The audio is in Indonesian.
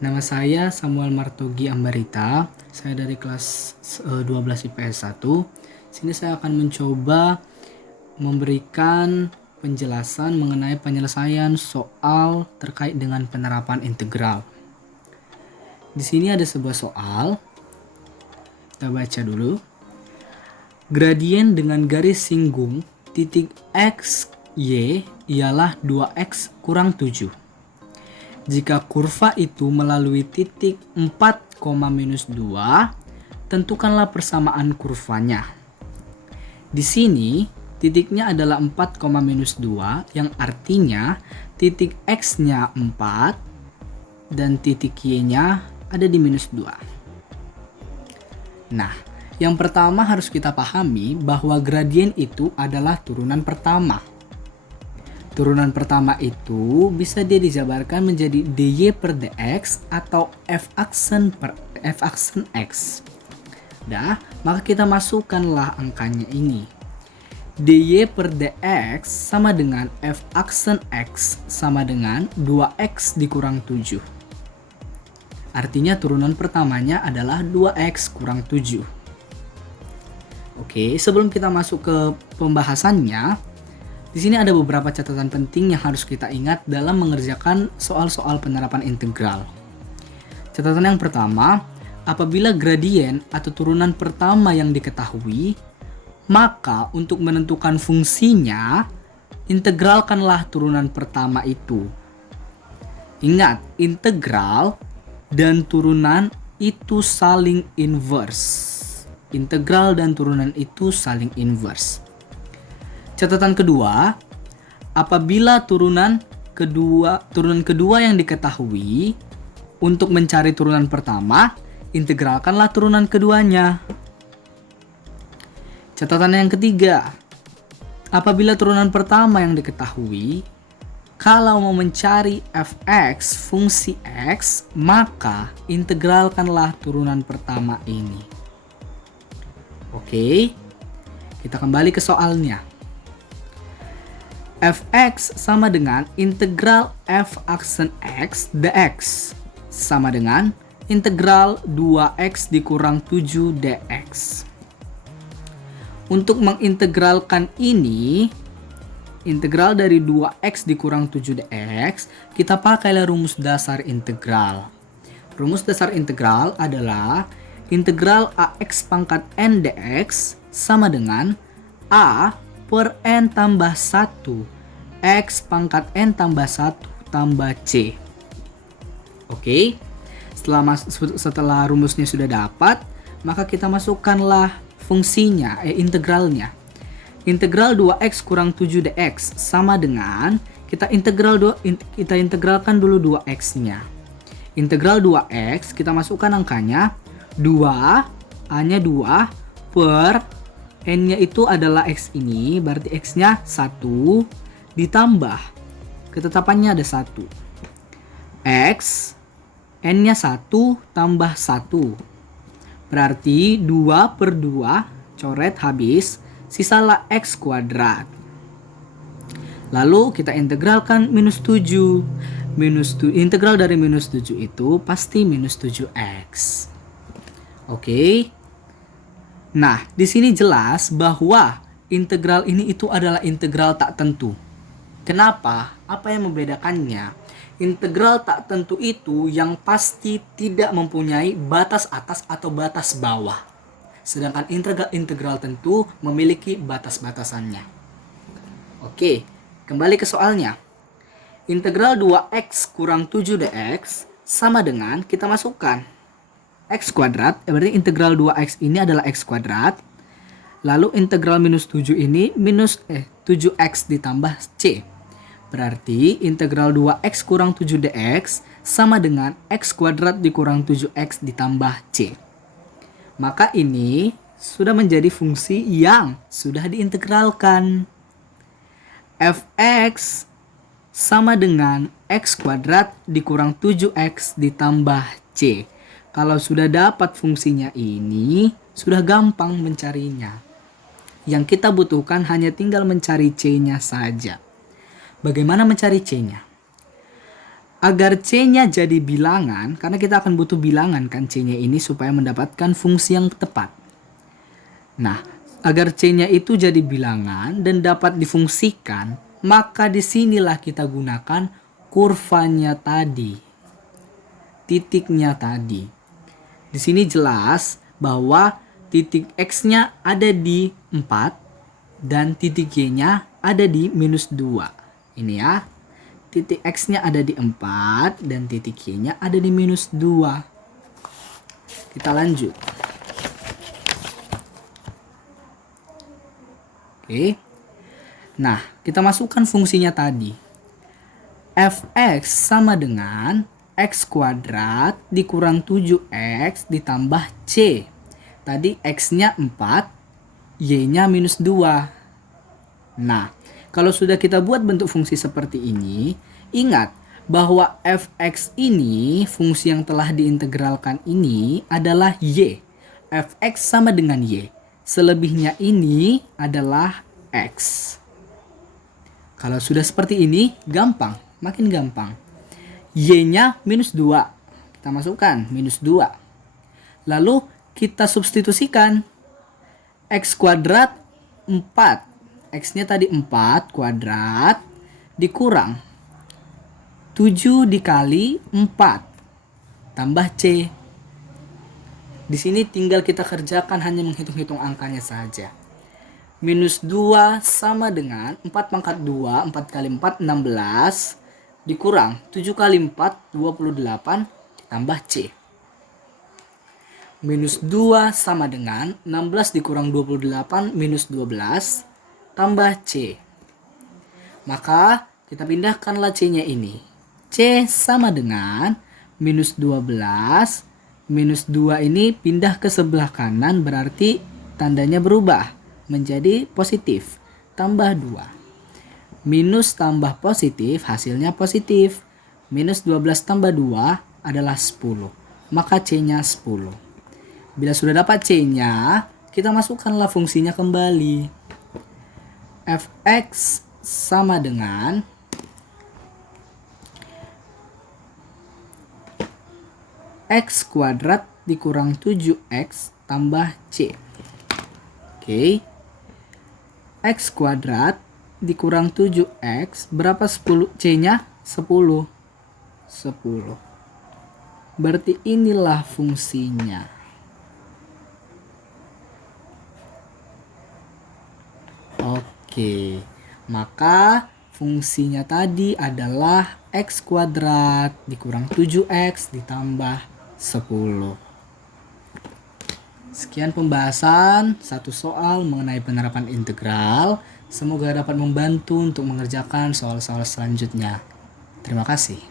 Nama saya Samuel Martogi Ambarita. Saya dari kelas 12 IPS 1. Sini saya akan mencoba memberikan penjelasan mengenai penyelesaian soal terkait dengan penerapan integral. Di sini ada sebuah soal. Kita baca dulu. Gradien dengan garis singgung titik x, y ialah 2x kurang 7. Jika kurva itu melalui titik 4, minus 2, tentukanlah persamaan kurvanya. Di sini, titiknya adalah 4, minus 2, yang artinya titik x-nya 4 dan titik y-nya ada di minus 2. Nah, yang pertama harus kita pahami bahwa gradien itu adalah turunan pertama. Turunan pertama itu bisa dia dijabarkan menjadi dy per dx atau f aksen x. Maka kita masukkanlah angkanya ini. dy per dx sama dengan f aksen x sama dengan 2x dikurang 7. Artinya turunan pertamanya adalah 2x kurang 7. Oke, sebelum kita masuk ke pembahasannya, di sini ada beberapa catatan penting yang harus kita ingat dalam mengerjakan soal-soal penerapan integral. Catatan yang pertama, apabila gradien atau turunan pertama yang diketahui, maka untuk menentukan fungsinya, integralkanlah turunan pertama itu. Ingat, integral dan turunan itu saling inverse. Integral dan turunan itu saling inverse. Catatan kedua, apabila turunan kedua yang diketahui, untuk mencari turunan pertama, integralkanlah turunan keduanya. Catatan yang ketiga, apabila turunan pertama yang diketahui, kalau mau mencari fx fungsi x, maka integralkanlah turunan pertama ini. Oke, kita kembali ke soalnya. Fx sama dengan integral f aksen x dx sama dengan integral 2x dikurang 7 dx. Untuk mengintegralkan ini, integral dari 2x dikurang 7 dx, kita pakailah rumus dasar integral. Rumus dasar integral adalah integral ax pangkat n dx sama dengan a per n tambah 1 x pangkat n tambah 1 tambah c. Oke, setelah rumusnya sudah dapat, maka kita masukkanlah fungsinya, integralnya. Integral 2x kurang 7 dx sama dengan kita integralkan dulu 2x-nya. Integral 2x kita masukkan angkanya 2, a-nya 2 per n-nya itu adalah x ini, berarti x-nya 1 ditambah ketetapannya ada 1. X, n-nya 1 tambah 1. Berarti 2 per 2, coret habis, sisalah x kuadrat. Lalu kita integralkan minus 7. Integral dari minus 7 itu pasti minus 7x. Oke. Nah, di sini jelas bahwa integral ini itu adalah integral tak tentu. Kenapa? Apa yang membedakannya? Integral tak tentu itu yang pasti tidak mempunyai batas atas atau batas bawah. Sedangkan integral tentu memiliki batas-batasannya. Oke, kembali ke soalnya. Integral 2x kurang 7 dx sama dengan kita masukkan x kuadrat, berarti integral 2x ini adalah x kuadrat. Lalu integral minus 7 ini 7x ditambah c. Berarti integral 2x kurang 7 dx sama dengan x kuadrat dikurang 7x ditambah c. Maka ini sudah menjadi fungsi yang sudah diintegralkan. Fx sama dengan x kuadrat dikurang 7x ditambah c. Kalau sudah dapat fungsinya ini, sudah gampang mencarinya. Yang kita butuhkan hanya tinggal mencari c-nya saja. Bagaimana mencari c-nya? Agar C-nya jadi bilangan, karena kita akan butuh bilangan kan C-nya ini supaya mendapatkan fungsi yang tepat. Nah, agar C-nya itu jadi bilangan dan dapat difungsikan, maka disinilah kita gunakan kurvanya tadi, titiknya tadi. Di sini jelas bahwa titik X-nya ada di 4 dan titik Y-nya ada di minus 2. Ini ya. Titik X-nya ada di 4 dan titik Y-nya ada di minus 2. Kita lanjut. Oke. Nah, kita masukkan fungsinya tadi. Fx sama dengan X kuadrat dikurang 7X ditambah C. Tadi X-nya 4, Y-nya minus 2. Nah, kalau sudah kita buat bentuk fungsi seperti ini, ingat bahwa fx ini, fungsi yang telah diintegralkan ini adalah y. Fx sama dengan y. Selebihnya ini adalah x. Kalau sudah seperti ini, gampang, makin gampang. Y-nya minus 2. Kita masukkan minus 2. Lalu kita substitusikan. X kuadrat 4. X-nya tadi 4 kuadrat dikurang 7 dikali 4 tambah C. Di sini tinggal kita kerjakan, hanya menghitung-hitung angkanya saja. Minus 2 sama dengan 4 pangkat 2, 4 kali 4, 16 dikurang 7 kali 4, 28 tambah C. Minus 2 sama dengan 16 dikurang 28 minus 12 tambah C. Maka kita pindahkanlah C-nya ini. C sama dengan minus 12. Minus 2 ini pindah ke sebelah kanan, berarti tandanya berubah menjadi positif. Tambah 2. Minus tambah positif, hasilnya positif. Minus 12 tambah 2 adalah 10. Maka C-nya 10. Bila sudah dapat C-nya, kita masukkanlah fungsinya kembali. Fx sama dengan X kuadrat dikurang 7X tambah C. Oke. X kuadrat dikurang 7X, berapa 10? C-nya 10. 10. Berarti inilah fungsinya. Oke, maka fungsinya tadi adalah X kuadrat dikurang 7X ditambah 10. Sekian pembahasan satu soal mengenai penerapan integral. Semoga dapat membantu untuk mengerjakan soal-soal selanjutnya. Terima kasih.